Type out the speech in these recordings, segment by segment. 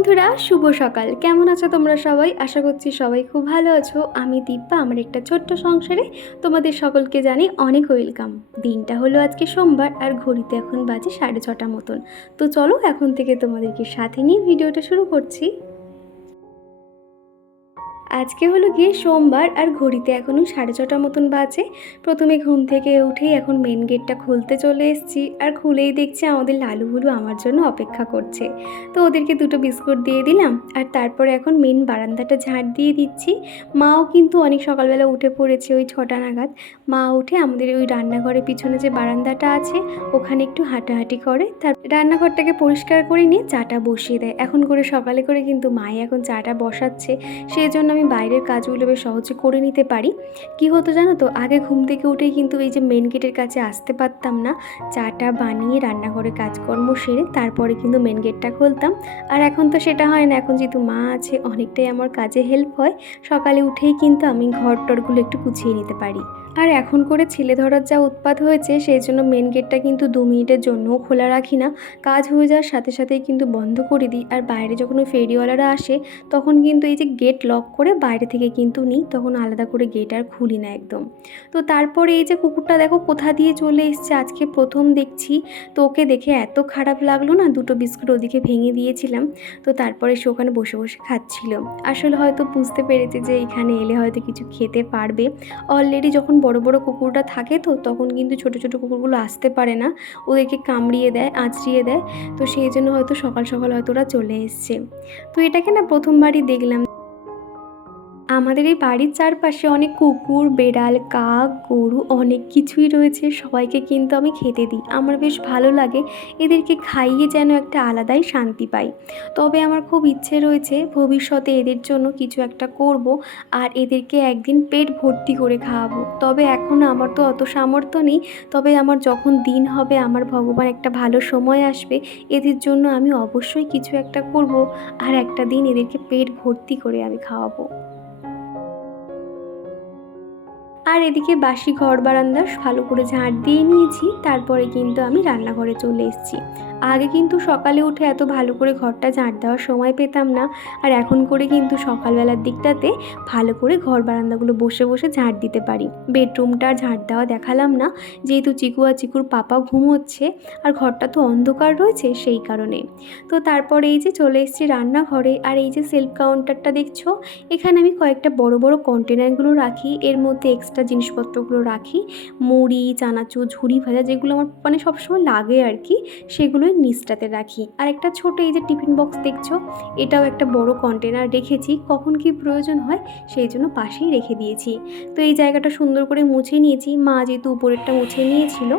বন্ধুরা, শুভ সকাল। কেমন আছো তোমরা সবাই? আশা করছি সবাই খুব ভালো আছো। আমি দীপা আমার একটা ছোট্ট সংসারে তোমাদের সকলকে জানি অনেক ওয়েলকাম। দিনটা হলো আজকে সোমবার আর ঘড়িতে এখন বাজে সাড়ে ছটা মতন। তো চলো, এখন থেকে তোমাদেরকে সাথে নিয়ে ভিডিওটা শুরু করছি। আজকে হলো গিয়ে সোমবার আর ঘড়িতে এখনও সাড়ে ছটার মতন বাজে। প্রথমে ঘুম থেকে উঠেই এখন মেন গেটটা খুলতে চলে এসেছি আর খুলেই দেখছি আমাদের লালুগুলো আমার জন্য অপেক্ষা করছে। তো ওদেরকে দুটো বিস্কুট দিয়ে দিলাম আর তারপরে এখন মেন বারান্দাটা ঝাড় দিয়ে দিচ্ছি। মাও কিন্তু অনেক সকালবেলা উঠে পড়েছে ওই ছটা নাগাদ। মা উঠে আমাদের ওই রান্নাঘরের পিছনে যে বারান্দাটা আছে, ওখানে একটু হাঁটাহাঁটি করে। তার রান্নাঘরটাকে পরিষ্কার করে নিয়ে চাটা বসিয়ে দেয়। এখন করে সকালে করে কিন্তু মাই এখন চাটা বসাচ্ছে। সেই জন্য আমি বাইরের কাজগুলো বেশ সহজে করে নিতে পারি। কি হতো জানো তো? আগে ঘুম থেকে উঠেই কিন্তু এই যে মেন গেটের কাছে আসতে পারতাম না। চাটা বানিয়ে রান্নাঘরে কাজকর্ম সেরে তারপরে কিন্তু মেন গেটটা খুলতাম। আর এখন তো সেটা হয় না। এখন যেহেতু মা আছে, অনেকটাই আমার কাজে হেল্প হয়। সকালে উঠেই কিন্তু আমি ঘর টরগুলো একটু গুছিয়ে নিতে পারি। আর এখন করে ছেলে ধরার যা উৎপাত হয়েছে, সেই জন্য মেন গেটটা কিন্তু দু মিনিটের জন্যও খোলা রাখি না। কাজ হয়ে যাওয়ার সাথে সাথেই কিন্তু বন্ধ করে দিই। আর বাইরে যখন ওই ফেরিওয়ালারা আসে, তখন কিন্তু এই যে গেট লক করে বাইরে থেকে কিন্তু নিই। তখন আলাদা করে গেট আর খুলি না একদম। তো তারপরে এই যে কুকুরটা দেখো কোথা দিয়ে চলে এসছে, আজকে প্রথম দেখছি। তো ওকে দেখে এত খারাপ লাগল না, দুটো বিস্কুট ওদিকে ভেঙে দিয়েছিলাম। তো তারপরে সে ওখানে বসে বসে খাচ্ছিল। আসলে হয়তো বুঝতে পেরেছে যে এখানে এলে হয়তো কিছু খেতে পারবে। অলরেডি যখন বড় বড় কুকুরটা থাকে তো, তখন কিন্তু ছোট ছোট কুকুরগুলো আসতে পারে না। ওদেরকে কামড়িয়ে দেয়, আঁচড়িয়ে দেয়। তো সেই জন্য হয়তো সকাল সকাল হয়তো ওরা চলে এসছে। তো এটাকে না প্রথমবারই দেখলাম আমাদের এই বাড়ির চারপাশে অনেক কুকুর, বেড়াল, কাক, গরু অনেক কিছুই রয়েছে। সবাইকে কিন্তু আমি খেতে দিই। আমার বেশ ভালো লাগে। এদেরকে খাইয়ে যেন একটা আলাদাই শান্তি পাই। তবে আমার খুব ইচ্ছে রয়েছে ভবিষ্যতে এদের জন্য কিছু একটা করব আর এদেরকে একদিন পেট ভর্তি করে খাওয়াবো। তবে এখন আমার তো অত সামর্থ্য নেই। তবে আমার যখন দিন হবে, আমার ভগবান একটা ভালো সময় আসবে। এদের জন্য আমি অবশ্যই কিছু একটা করব আর একটা দিন এদেরকে পেট ভর্তি করে আমি খাওয়াবো। আর এদিকে বাসি ঘর বারান্দা ভালো করে ঝাঁট দিয়ে নিয়েছি, তারপরে কিন্তু আমি রান্নাঘরে চলে এসেছি। আগে কিন্তু সকালে উঠে এত ভালো করে ঘরটা ঝাঁট দেওয়ার সময় পেতাম না, আর এখন করে কিন্তু সকালবেলার দিকটাতে ভালো করে ঘর বারান্দাগুলো বসে বসে ঝাঁট দিতে পারি। বেডরুমটা ঝাঁট দেওয়া দেখালাম না, যেহেতু চিকু আর চিকুর পাপা ঘুমোচ্ছে, আর ঘরটা তো অন্ধকার রয়েছে সেই কারণে। তো তারপরে এই যে চলে এসেছি রান্নাঘরে, আর এই যে সেলফ কাউন্টারটা দেখছ, এখানে আমি কয়েকটা বড় বড় কন্টেনারগুলো রাখি, এর মধ্যে এক্সট্রা জিনিসপত্রগুলো রাখি। মুড়ি, চানাচুর, ঝুড়ি ভাজা যেগুলো আমার মানে সবসময় লাগে আর কি সেগুলোই নিচটাতে রাখি। আর একটা ছোট এই যে টিফিন বক্স দেখছ, এটাও একটা বড় কন্টেনার রেখেছি। কখন কি প্রয়োজন হয় সেই জন্য পাশেই রেখে দিয়েছি। তো এই জায়গাটা সুন্দর করে মুছে নিয়েছি। মা যেহেতু উপরেরটা মুছে নিয়েছিল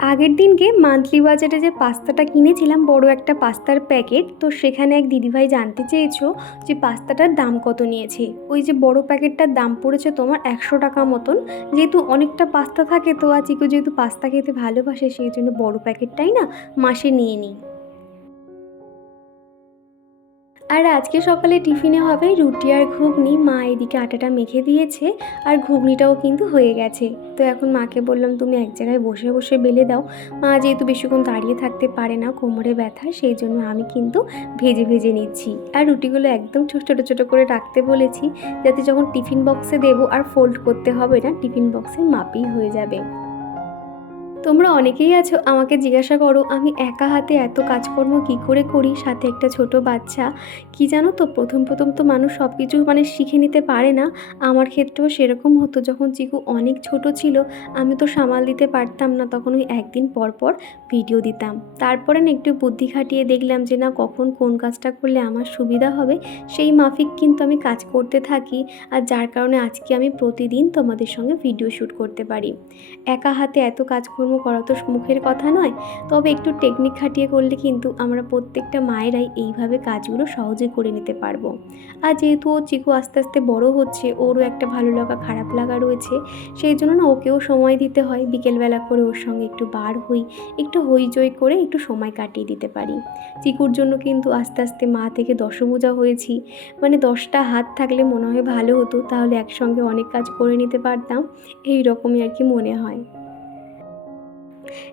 আগের দিনকে মান্থলি বাজারে যে পাস্তাটা কিনেছিলাম, বড় একটা পাস্তার প্যাকেট তো সেখানে এক দিদিভাই জানতে চেয়েছো যে পাস্তাটার দাম কত নিয়েছে। ওই যে বড় প্যাকেটটার দাম পড়েছে তোমার একশো টাকা মতন। যেহেতু অনেকটা পাস্তা থাকে, তো আর চিকু যেহেতু পাস্তা খেতে ভালোবাসে, সেই জন্য বড় প্যাকেটটাই না মাসে নিয়ে নিই। আর আজকে সকালে টিফিনে হবে রুটি আর ঘুগনি। মা এদিকে আটাটা মেখে দিয়েছে আর ঘুগনিটাও কিন্তু হয়ে গেছে। তো এখন মাকে বললাম, তুমি এক জায়গায় বসে বসে বেলে দাও। মা যেহেতু বেশিক্ষণ দাঁড়িয়ে থাকতে পারে না, কোমরে ব্যথা, সেই জন্য আমি কিন্তু ভেজে ভেজে নিচ্ছি। আর রুটিগুলো একদম ছোটো ছোটো ছোটো করে রাখতে বলেছি, যাতে যখন টিফিন বক্সে দেবো আর ফোল্ড করতে হবে না, টিফিন বক্সে মাপেই হয়ে যাবে। তোমরা অনেকেই আছো, আমাকে জিজ্ঞাসা করো, আমি একা হাতে এত কাজকর্ম কি করে করি? সাথে একটা ছোট বাচ্চা। কি জানো তো, প্রথম প্রথম তো মানুষ সব কিছু মানে শিখে নিতে পারে না। আমার ক্ষেত্রেও সেরকম হতো, যখন চিকু অনেক ছোট ছিল, আমি তো সামাল দিতে পারতাম না, তখন ওই একদিন পর পর ভিডিও দিতাম। তারপরে না একটু বুদ্ধি খাটিয়ে দেখলাম যে, না, কখন কোন কাজটা করলে আমার সুবিধা হবে, সেই মাফিক কিন্তু আমি কাজ করতে থাকি, আর যার কারণে আজকে আমি প্রতিদিন তোমাদের সঙ্গে ভিডিও শ্যুট করতে পারি। একা হাতে এত কাজকর্ম করা তো মুখের কথা নয়। তবে একটু টেকনিক খাটিয়ে করলে কিন্তু আমরা প্রত্যেকটা মায়েরাই এইভাবে কাজগুলো সহজে করে নিতে পারব। আর যেহেতু ও চিকু আস্তে আস্তে বড় হচ্ছে, ওরও একটা ভালো লাগা, খারাপ লাগা রয়েছে, সেই জন্য না ওকেও সময় দিতে হয়। বিকেলবেলা করে ওর সঙ্গে একটু বার হই, একটু হইচই করে একটু সময় কাটিয়ে দিতে পারি। চিকুর জন্য কিন্তু আস্তে আস্তে মা থেকে দশভূজা হয়েছি। মানে দশটা হাত থাকলে মনে হয় ভালো হতো, তাহলে একসঙ্গে অনেক কাজ করে নিতে পারতাম। এই রকমই আর কি মনে হয়।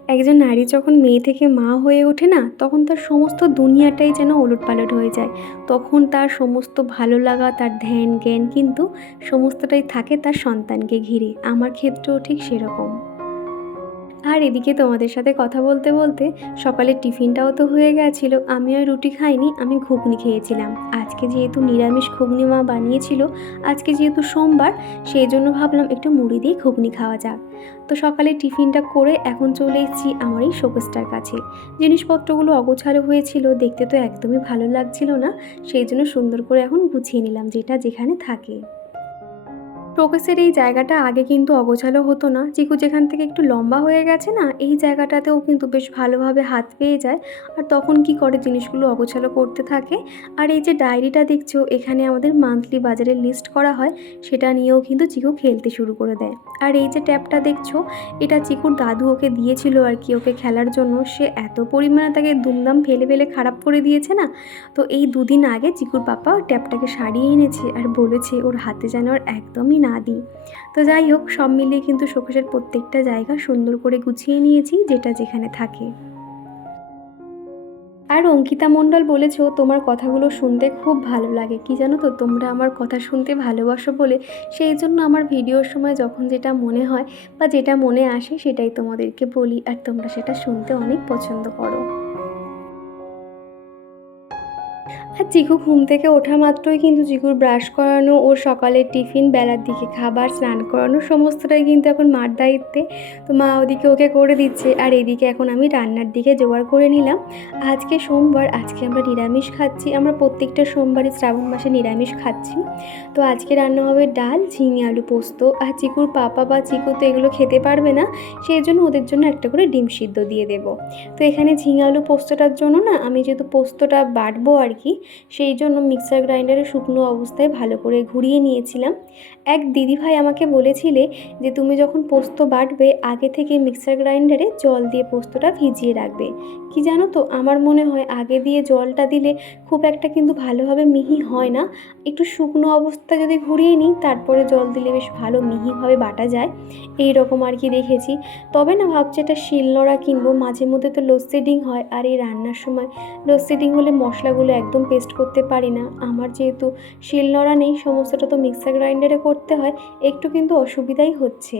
একজন নারী যখন মেয়ে থেকে মা হয়ে ওঠে না, তখন তার সমস্ত দুনিয়াটাই যেন ওলটপালট হয়ে যায়। তখন তার সমস্ত ভালো লাগা, তার ধ্যান, জ্ঞান কিন্তু সমস্তটাই থাকে তার সন্তানকে ঘিরে। আমার ক্ষেত্রেও ঠিক সেরকম। আর এদিকে তোমাদের সাথে কথা বলতে বলতে সকালের টিফিনটাও তো হয়ে গেছিল। আমি ওই রুটি খাইনি, আমি ঘুগনি খেয়েছিলাম। আজকে যেহেতু নিরামিষ ঘুগনি মা বানিয়েছিল, আজকে যেহেতু সোমবার, সেই জন্য ভাবলাম একটু মুড়ি দিয়ে ঘুগনি খাওয়া যাক। তো সকালে টিফিনটা করে এখন চলে এসেছি আমার এই শোকেসটার কাছে। জিনিসপত্রগুলো অগোছালো হয়েছিল, দেখতে তো একদমই ভালো লাগছিল না, সেই জন্য সুন্দর করে এখন গুছিয়ে নিলাম, যেটা যেখানে থাকে। শোকেসের এই জায়গাটা আগে কিন্তু অগোছালো হতো না। চিকু যেখান থেকে একটু লম্বা হয়ে গেছে না, এই জায়গাটাতেও কিন্তু বেশ ভালোভাবে হাত পেয়ে যায়। আর তখন কি করে জিনিসগুলো অগোছালো করতে থাকে? আর এই যে ডায়েরিটা দেখছ, এখানে আমাদের মান্থলি বাজারের লিস্ট করা হয়, সেটা নিয়েও কিন্তু চিকু খেলতে শুরু করে দেয়। আর এই যে ট্যাপটা দেখছ, এটা চিকুর দাদু ওকে দিয়েছিল আর কি ওকে খেলার জন্য। সে এত পরিমাণে তাকে দুমদাম ফেলে ফেলে খারাপ করে দিয়েছে না। তো এই দুদিন আগে চিকুর পাপা ট্যাপটাকে সারিয়ে এনেছে আর বলেছে, ওর হাতে যেন ওর একদমই না দিই। তো যাই হোক, সব মিলিয়ে কিন্তু শোকেশের প্রত্যেকটা জায়গা সুন্দর করে গুছিয়ে নিয়েছি, যেটা যেখানে থাকে। আর অঙ্কিতা মণ্ডল বলেছ তোমার কথাগুলো শুনতে খুব ভালো লাগে। কি জানো তো, তোমরা আমার কথা শুনতে ভালোবাসো বলে। সেই জন্য আমার ভিডিওর সময় যখন যেটা মনে হয় বা যেটা মনে আসে, সেটাই তোমাদেরকে বলি। আর তোমরা সেটা শুনতে অনেক পছন্দ করো। আর চিকু ঘুম থেকে ওঠা মাত্রই কিন্তু চিকুর ব্রাশ করানো ওর সকালের টিফিন, বেলার দিকে খাবার, স্নান করানো সমস্তটাই কিন্তু এখন মার দায়িত্বে। তো মা ওদিকে ওকে করে দিচ্ছে আর এদিকে এখন আমি রান্নার দিকে জোগাড় করে নিলাম। আজকে সোমবার, আজকে আমরা নিরামিষ খাচ্ছি। আমরা প্রত্যেকটা সোমবারই শ্রাবণ মাসে নিরামিষ খাচ্ছি। তো আজকে রান্না হবে ডাল, ঝিঙে, আলু পোস্ত আর চিকুর পাপা বা চিকু তো এগুলো খেতে পারবে না, সেই জন্য ওদের জন্য একটা করে ডিম সিদ্ধ দিয়ে দেবো। তো এখানে ঝিঙে, আলু পোস্তটার জন্য না আমি যেহেতু পোস্তটা বাটবো আর কি সেই জন্য মিক্সার গ্রাইন্ডারে শুকনো অবস্থায় ভালো করে ঘুরিয়ে নিয়েছিলাম। এক দিদিভাই আমাকে বলেছিলে যে তুমি যখন পোস্ত বাটবে, আগে থেকে মিক্সার গ্রাইন্ডারে জল দিয়ে পোস্তটা ভিজিয়ে রাখবে। কি জানো তো, আমার মনে হয় আগে দিয়ে জলটা দিলে খুব একটা কিন্তু ভালোভাবে মিহি হয় না। একটু শুকনো অবস্থা যদি ঘুরিয়ে নিই, তারপরে জল দিলে বেশ ভালো মিহিভাবে বাটা যায়। এই রকম আর কি দেখেছি। তবে না, ভাবছি এটা শিলনোড়া কিনবো। মাঝে মধ্যে তো লোডশেডিং হয়। আর এই রান্নার সময় লোডশেডিং হলে মশলাগুলো একদম পেস্ট করতে পারি না। আমার যেহেতু শিলনোড়া নেই, সমস্তটা তো মিক্সার গ্রাইন্ডারে করতে হয় একটু কিন্তু অসুবিধাই হচ্ছে।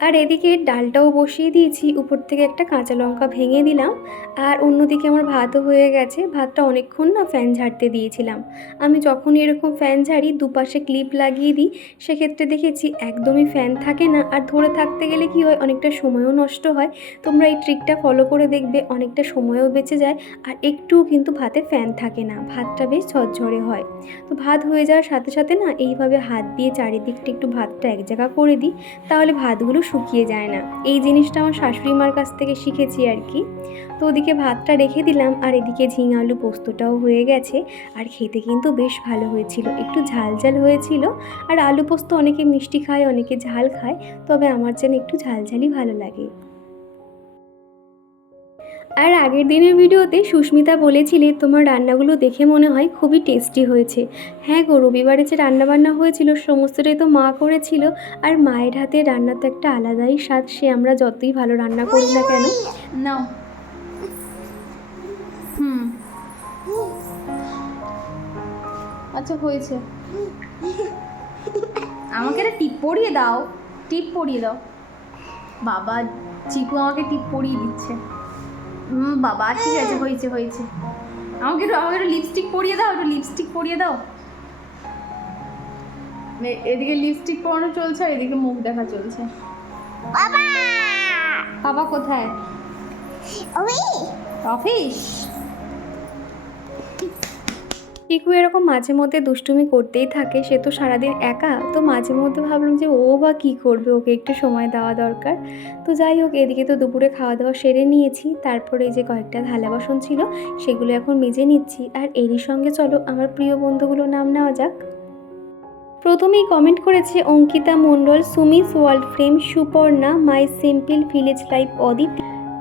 আর এদিকে ডালটাও বসিয়ে দিয়েছি। উপর থেকে একটা কাঁচা লঙ্কা ভেঙে দিলাম। আর অন্যদিকে আমার ভাতও হয়ে গেছে। ভাতটা অনেকক্ষণ না ফ্যান ঝাড়তে দিয়েছিলাম। আমি যখনই এরকম ফ্যান ঝাড়ি, দুপাশে ক্লিপ লাগিয়ে দিই, সেক্ষেত্রে দেখেছি একদমই ফ্যান থাকে না। আর ধরে থাকতে গেলে কি হয়, অনেকটা সময়ও নষ্ট হয়। তোমরা এই ট্রিকটা ফলো করে দেখবে, অনেকটা সময়ও বেঁচে যায়। আর একটুও কিন্তু ভাতে ফ্যান থাকে না। ভাতটা বেশ ঝরঝরে হয়। তো ভাত হয়ে যাওয়ার সাথে সাথে না, এইভাবে হাত দিয়ে চারিদিকটা একটু ভাতটা এক জায়গা করে দিই। তাহলে ভাতগুলো শুকিয়ে যায় না। এই জিনিসটা আমার শাশুড়ি মার কাছ থেকে শিখেছি আর কি। তো ওদিকে ভাতটা রেখে দিলাম, আর এদিকে ঝিঙে আলু পোস্তটাও হয়ে গেছে। আর খেতে কিন্তু বেশ ভালো হয়েছিল। একটু ঝাল ঝাল হয়েছিল, আর আলু পোস্ত অনেকে মিষ্টি খায়, অনেকে ঝাল খায়, তবে আমার যেন একটু ঝাল ঝালই ভালো লাগে। আর আগের দিনের ভিডিওতে সুস্মিতা বলেছিলে তোমার রান্নাগুলো দেখে মনে হয় খুবই টেস্টি হয়েছে। হ্যাঁ গো, রবিবারে যে রান্নাবান্না হয়েছিল সমস্তটাই তো মা করেছিল আর মায়ের হাতে রান্না তো একটা আলাদাই স্বাদ, সে আমরা যতই ভালো রান্না করি না কেন। না হুম। আচ্ছা হয়েছে। আমাকে একটা টিপ পরিয়ে দাও। টিপ পরিয়ে দাও। বাবা চিকু আমাকে টিপ পরিয়ে দিচ্ছে। বাবা ঠিক আছে হয়েছে হয়েছে। আমাকে একটু আমাকে একটু লিপস্টিক পরিয়ে দাও একটু লিপস্টিক পরিয়ে দাও। এদিকে লিপস্টিক পরানো চলছে আর এদিকে মুখ দেখা চলছে। বাবা! কোথায়? অফিস টিকু এরকম মাঝে মধ্যে দুষ্টুমি করতেই থাকে, সে তো সারাদিন একা। তো মাঝে মধ্যে ভাবলাম যে ও বা কী করবে? ওকে একটু সময় দেওয়া দরকার। তো যাই হোক, এদিকে তো দুপুরে খাওয়া দাওয়া সেরে নিয়েছি। তারপরে যে কয়েকটা থালা বাসন ছিল, সেগুলো এখন মেজে নিচ্ছি। আর এরই সঙ্গে চলো, আমার প্রিয় বন্ধুগুলোর নাম নেওয়া যাক। প্রথমেই কমেন্ট করেছে Ankita Mondal, Sumi's world frame Suparna, my simple village life Adit.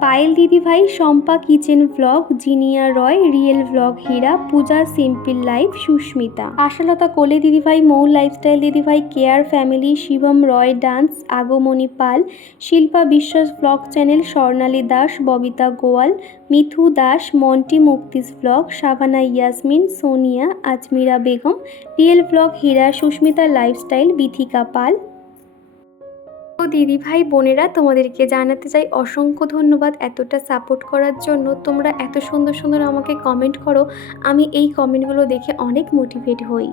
Payel দিদিভাই, Shampa kitchen blog Zinia Roy, real blog Hira, Puja simple life, Susmita. Ashalata Kole দিদিভাই, মৌ লাইফস্টাইল দিদিভাই, care family, Shivam Roy dance Agomoni Pal, Shilpa Biswas blog channel Swarnali Das, Babita Goyal, Mithu Das, Monti মুক্তিস blog Shabana Yasmin, Sonia, Ajmira Begum, real blog Hira, Susmita lifestyle Bithika Pal. দিদি ভাই বোনেরা, তোমাদেরকে জানাতে চাই অসংখ্য ধন্যবাদ এতটা support করার জন্য। তোমরা এত সুন্দর সুন্দর আমাকে কমেন্ট করো। আমি এই কমেন্টগুলো দেখে অনেক মোটিভেট হই।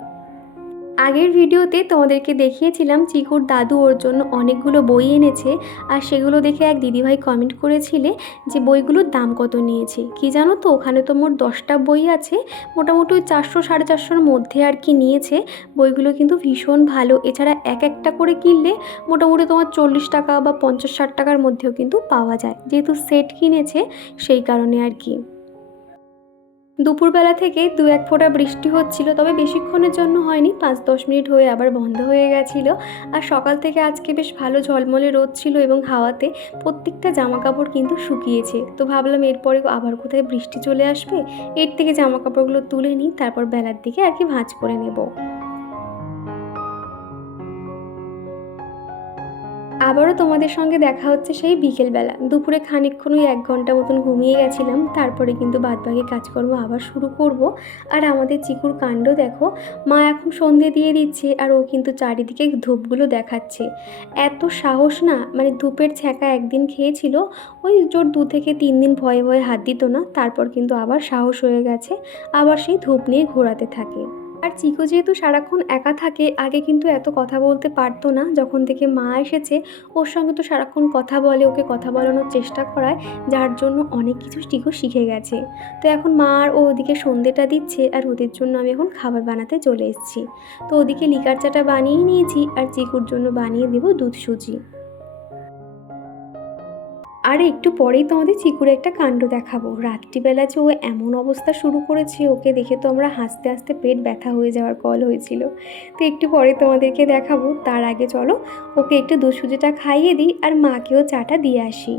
আগের ভিডিওতে তোমাদেরকে দেখিয়েছিলাম চিকুর দাদু ওর জন্য অনেকগুলো বই এনেছে আর সেগুলো দেখে এক দিদিভাই কমেন্ট করেছিলে যে বইগুলোর দাম কত নিয়েছে। কি জানো তো? ওখানে তো মোট দশটা বই আছে। মোটামুটি ওই চারশো সাড়ে চারশোর মধ্যে আর কি নিয়েছে। বইগুলো কিন্তু ভীষণ ভালো। এছাড়া এক একটা করে কিনলে মোটামুটি তোমার চল্লিশ টাকা বা পঞ্চাশ ষাট টাকার মধ্যেও কিন্তু পাওয়া যায়। যেহেতু সেট কিনেছে, সেই কারণে আর কি। দুপুরবেলা থেকে দু এক ফোঁটা বৃষ্টি হচ্ছিল, তবে বেশিক্ষণের জন্য হয়নি। পাঁচ দশ মিনিট হয়ে আবার বন্ধ হয়ে গেছিল। আর সকাল থেকে আজকে বেশ ভালো ঝলমলে রোদ ছিল এবং হাওয়াতে প্রত্যেকটা জামা কাপড় কিন্তু শুকিয়েছে। তো ভাবলাম এরপরে আবার কোথায় বৃষ্টি চলে আসবে? এর থেকে জামা কাপড়গুলো তুলে নিই, তারপর বেলার দিকে আর কি ভাঁজ করে নেব। আবারও তোমাদের সঙ্গে দেখা হচ্ছে সেই বিকেলবেলা। দুপুরে খানিকক্ষণ ওই এক ঘণ্টা মতন ঘুমিয়ে গেছিলাম, তারপরে কিন্তু বাদবাকি কাজকর্ম আবার শুরু করব। আর আমাদের চিকুর কাণ্ড দেখো, মা এখন সন্ধে দিয়ে দিচ্ছে আর ও কিন্তু চারিদিকে ধূপগুলো দেখাচ্ছে। এত সাহস না মানে ধূপের ছ্যাঁকা একদিন খেয়েছিল, ওই জোর দু থেকে তিন দিন ভয়ে ভয়ে হাত দিত না, তারপর কিন্তু আবার সাহস হয়ে গেছে, আবার সেই ধূপ নিয়ে ঘোরাতে থাকে। আর চিকো যেহেতু সারাক্ষণ একা থাকে, আগে কিন্তু এত কথা বলতে পারতো না। যখন থেকে মা এসেছে, ওর সঙ্গে তো সারাক্ষণ কথা বলে, ওকে কথা বলানোর চেষ্টা করায়, যার জন্য অনেক কিছু চিকু শিখে গেছে। তো এখন মা আর ও ওদিকে সন্ধেটা দিচ্ছে, আর ওদের জন্য আমি এখন খাবার বানাতে চলে এসেছি। তো ওদিকে লিকার চাটা বানিয়ে নিয়েছি, আর চিকুর জন্য বানিয়ে দেবো দুধ সুজি। আর একটু পরেই তোমাদের চিকুর একটা কাণ্ড দেখাবো। রাত্রিবেলা যে ও এমন অবস্থা শুরু করেছে, ওকে দেখে তো আমরা হাসতে হাসতে পেট ব্যথা হয়ে যাওয়ার কল হয়েছিল। তো একটু পরে তোমাদেরকে দেখাবো। তার আগে চলো, ওকে একটু দুসুজিটা খাইয়ে দিই আর মাকেও চাটা দিয়ে আসি।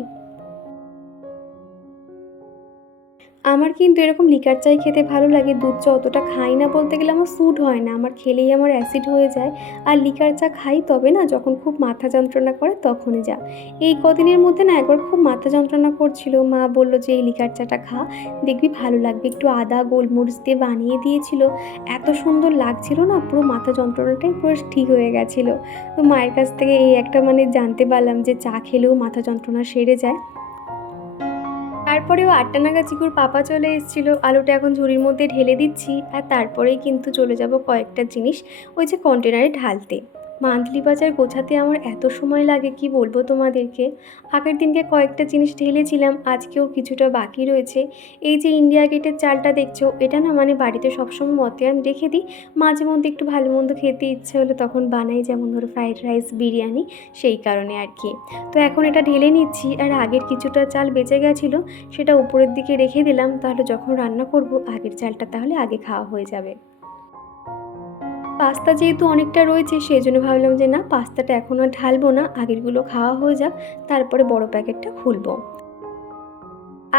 আমার কিন্তু এরকম লিকার চাই খেতে ভালো লাগে, দুধ চা অতটা খাই না বলতে গেলে আমার স্যুট হয় না। আমার খেলেই আমার অ্যাসিড হয়ে যায়। আর লিকার চা খাই তবে না, যখন খুব মাথা যন্ত্রণা করে তখনই যা। এই কদিনের মধ্যে না একবার খুব মাথা যন্ত্রণা করছিল। মা বলল যে, এই লিকার চাটা খা, দেখবি ভালো লাগবে। একটু আদা, গোলমরিচ দিয়ে বানিয়ে দিয়েছিল। এত সুন্দর লাগছিল না, পুরো মাথা যন্ত্রণাটাই পুরো ঠিক হয়ে গেছিল। তো মায়ের কাছ থেকে এই একটা মানে জানতে পারলাম যে, চা খেলেও মাথা যন্ত্রণা সেরে যায়। তারপরেও আটটা নাগাদ চিকুর পাপা চলে এসেছিল। আলুটা এখন ঝুড়ির মধ্যে ঢেলে দিচ্ছি আর তারপরেই কিন্তু চলে যাব কয়েকটা জিনিস ওই যে কন্টেনারে ঢালতে। মান্থলি বাজার গোছাতে আমার এত সময় লাগে, কি বলব তোমাদেরকে? আগের দিনকে কয়েকটা জিনিস ঢেলেছিলাম, আজকেও কিছুটা বাকি রয়েছে। এই যে ইন্ডিয়া গেটের চালটা দেখছ, এটা না মানে বাড়িতে সবসময় মতে আমি রেখে দিই। মাঝে মধ্যে একটু ভালো মন্দ খেতে ইচ্ছে হলে তখন বানাই, যেমন ধরো ফ্রাইড রাইস বিরিয়ানি, সেই কারণে আর কি। তো এখন এটা ঢেলে নিচ্ছি, আর আগের কিছুটা চাল বেঁচে গেছিল, সেটা উপরের দিকে রেখে দিলাম, তাহলে যখন রান্না করব, আগের চালটা তাহলে আগে খাওয়া হয়ে যাবে। পাস্তা যেহেতু অনেকটা রয়েছে সেই জন্য ভাবলাম যে না, পাস্তাটা এখন আর ঢালবো না, আগেরগুলো খাওয়া হয়ে যাক, তারপরে বড় প্যাকেটটা খুলবো।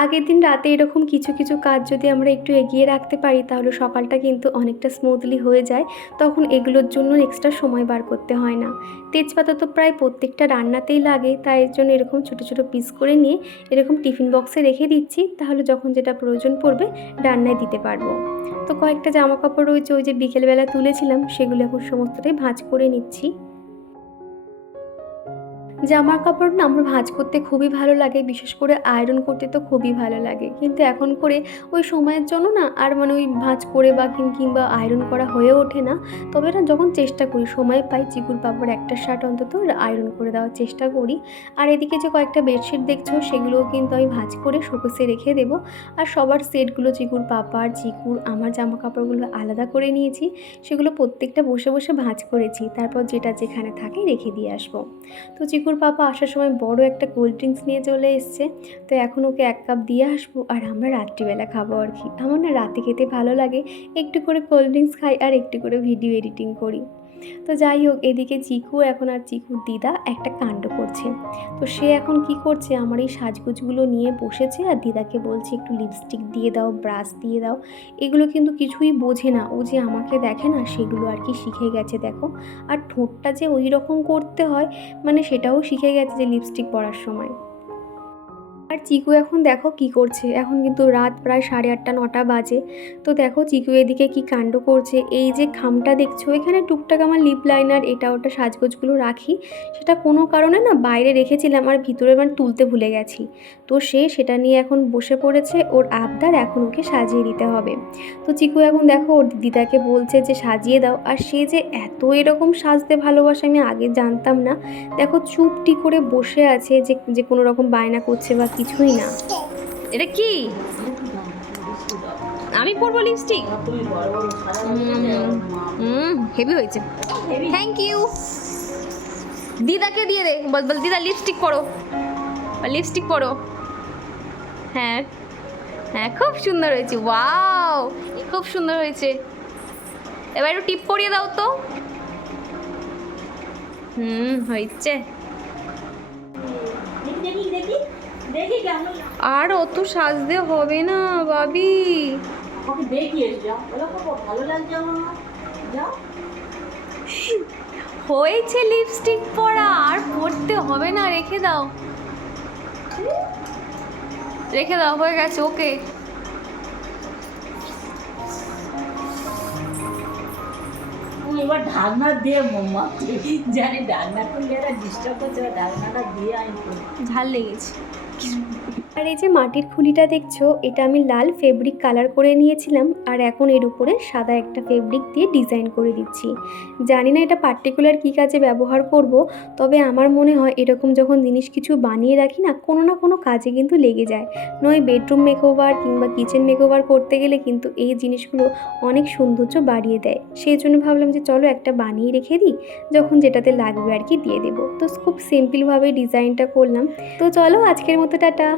আগের দিন রাতে এরকম কিছু কিছু কাজ যদি আমরা একটু এগিয়ে রাখতে পারি, তাহলে সকালটা কিন্তু অনেকটা স্মুথলি হয়ে যায়। তখন এগুলোর জন্য এক্সট্রা সময় বার করতে হয় না। তেজপাতা তো প্রায় প্রত্যেকটা রান্নাতেই লাগে, তাই এর জন্য এরকম ছোটো ছোটো পিস করে নিয়ে এরকম টিফিন বক্সে রেখে দিচ্ছি। তাহলে যখন যেটা প্রয়োজন পড়বে, রান্নায় দিতে পারব। তো কয়েকটা জামা কাপড় রয়েছে, ওই যে বিকেলবেলা তুলেছিলাম, সেগুলো এখন সমস্তটাই ভাঁজ করে নিচ্ছি। জামা কাপড় না আমার ভাঁজ করতে খুবই ভালো লাগে, বিশেষ করে আয়রন করতে তো খুবই ভালো লাগে। কিন্তু এখন করে ওই সময়ের জন্য না আর মানে ওই ভাঁজ করে বা কিংবা আয়রন করা হয়ে ওঠে না। তবে না যখন চেষ্টা করি, সময় পাই, চিকুর পাপড় একটা শার্ট অন্তত আয়রন করে দেওয়ার চেষ্টা করি। আর এদিকে যে কয়েকটা বেডশিট দেখছ, সেগুলোও কিন্তু আমি ভাঁজ করে শোকেসে রেখে দেবো। আর সবার সেটগুলো চিকুর পাপার চিকুর, আমার জামা কাপড়গুলো আলাদা করে নিয়েছি। সেগুলো প্রত্যেকটা বসে বসে ভাঁজ করেছি। তারপর যেটা যেখানে থাকে রেখে দিয়ে আসব। তো চিকুর পাপা আসার সময় বড় একটা কোল্ড ড্রিঙ্কস নিয়ে চলে এসছে। তো এখন ওকে এক কাপ দিয়ে আসব আর আমরা রাত্রিবেলা খাব আর কি। আমার না রাতে খেতে ভালো লাগে। একটু করে কোল্ড ড্রিঙ্কস খাই আর একটু করে ভিডিও এডিটিং করি। তো যাই হোক, এদিকে চিকু এখন আর চিকুর দিদা একটা কাণ্ড করছে। তো সে এখন কি করছে? আমার এই সাজগোজগুলো নিয়ে বসেছে আর দিদাকে বলছে, একটু লিপস্টিক দিয়ে দাও ব্রাশ দিয়ে দাও। এগুলো কিন্তু কিছুই বোঝে না। ও যে আমাকে দেখে না, সেগুলো আর কি শিখে গেছে, দেখো। আর ঠোঁটটা যে ওই রকম করতে হয় মানে সেটাও শিখে গেছে যে লিপস্টিক পরার সময়। আর চিকু এখন দেখো কি করছে। এখন কিন্তু রাত প্রায় সাড়ে আটটা, নটা বাজে। তো দেখো চিকু এদিকে কি কাণ্ড করছে। এই যে খামটা দেখছ, এখানে টুকটাক আমার লিপ লাইনার এটা ওটা সাজগোজগুলো রাখি। সেটা কোনো কারণে না বাইরে রেখেছিলাম আর ভিতরে মানে তুলতে ভুলে গেছি। তো সে সেটা নিয়ে এখন বসে পড়েছে, ওর আবদার এখন ওকে সাজিয়ে দিতে হবে। তো চিকু এখন দেখো ওর দিদাকে বলছে যে, সাজিয়ে দাও। আর সে যে এত এরকম সাজতে ভালোবাসে আমি আগে জানতাম না। দেখো চুপটি করে বসে আছে যে যে কোনো রকম বায়না করছে বা কিছুই না। এটা কি? আমি পরবো লিপস্টিক হুম হেভি হয়েছে। থ্যাংক ইউ দিদাকে দিয়ে দে বল বল দিদা লিপস্টিক পরো। লিপস্টিক পরো। হ্যাঁ হ্যাঁ খুব সুন্দর হয়েছে ওয়াও খুব সুন্দর হয়েছে। এবার একটু টিপ পরিয়ে দাও তো। হুম হয়েছে। দেখি দেখি আর অত সাজতে হবে না বাবি হয়েছে লিপস্টিক পরা আর পরতে হবে না রেখে দাও। রেখে দাও হয়ে গেছে ওকে এবার ঢাকনা দিয়ে মাম্মা জানি ঢাকনা করলে ডিস্টার্ব করছে ঢাকনাটা দিয়ে আমি ঝাল লেগেছে। আর এই যে মাটির খুলিটা দেখছ, এটা আমি লাল ফেব্রিক কালার করে নিয়েছিলাম, আর এখন এর উপরে সাদা একটা ফেব্রিক দিয়ে ডিজাইন করে দিচ্ছি। জানি না এটা পার্টিকুলার কী কাজে ব্যবহার করব, তবে আমার মনে হয় এরকম যখন জিনিস কিছু বানিয়ে রাখি না, কোনো না কোনো কাজে কিন্তু লেগে যায়। নয় বেডরুম মেকওভার কিংবা কিচেন মেকওভার করতে গেলে কিন্তু এই জিনিসগুলো অনেক সৌন্দর্য বাড়িয়ে দেয়। সেই জন্য ভাবলাম যে চলো একটা বানিয়ে রেখে দিই, যখন যেটাতে লাগবে আর কি দিয়ে দেবো। তো খুব সিম্পলভাবে ডিজাইনটা করলাম। তো চলো আজকের মতো টাটা